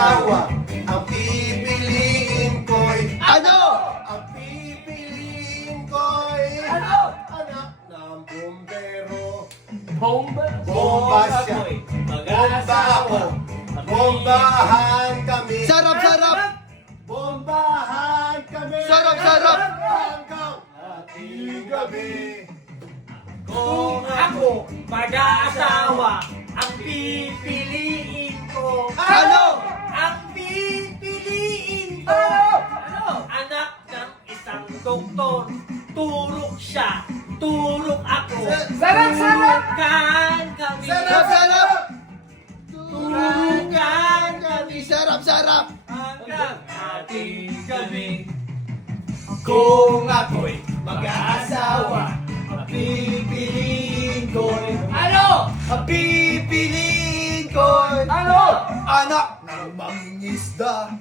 mag-asawa. Ang pipiliin ko'y Ano? Ang pipiliin ko'y Ano? anak ng bumbero. Bomba. Bomba siya. Bomba ako. Bombahan kami. Sarap, sarap. Bombahan kami. Sarap, sarap. Hanggang ating gabi. Kung ako mag-aasawa, ang pipiliin ko. Ano? Ang pipiliin ko. Ano? Anak ng isang doktor. Turok siya. Turok ako. Sarap, sarap. Turukan kami. Sarap, sarap. Turukan kami. Sarap, sarap. Hanggang ating gabi. Kung ako'y mag-aasawa, ang pipiliin ko'y Ano? ang pipiliin ko'y Ano? anak ng mangingisda.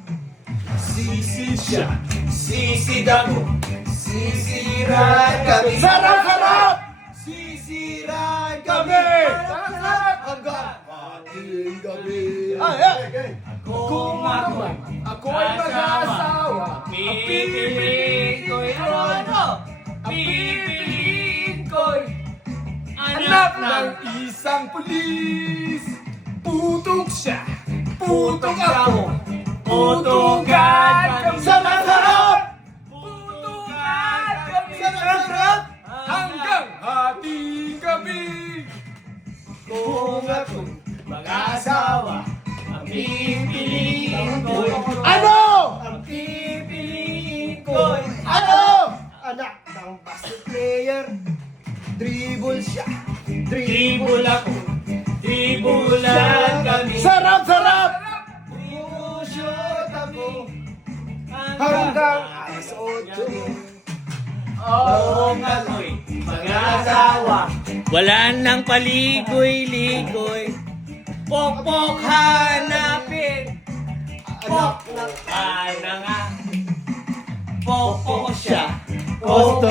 Sisi siya, sisid ako, sisiran kami. Sarap, sarap. Sisiran kami. Sarap, sarap. Hanggang ating gabi. Kung Ako ay mag-aasawa. pipiliin ko'y ano? Pipiliin ko'y Anak ng isang pulis. Putok siya. Putok ako. Putukan kami. Sarap, sarap. Putukan kami. Sarap, sarap. Hanggang ating gabi. Kung ako'y mag-aasawa, Ang pipiliin ko'y ano? Ang pipiliin ko'y Ano? Anak ng basket player. Dribble siya. Tribul ako. Tribulan kami. Sarap, sarap. Shoot ako. Hanggang alas 8. Kung ako'y mag-asawa, wala nang paligoy-ligoy. Pokpok hanapin. Pokpok na nga. Pokpok siya. Gusto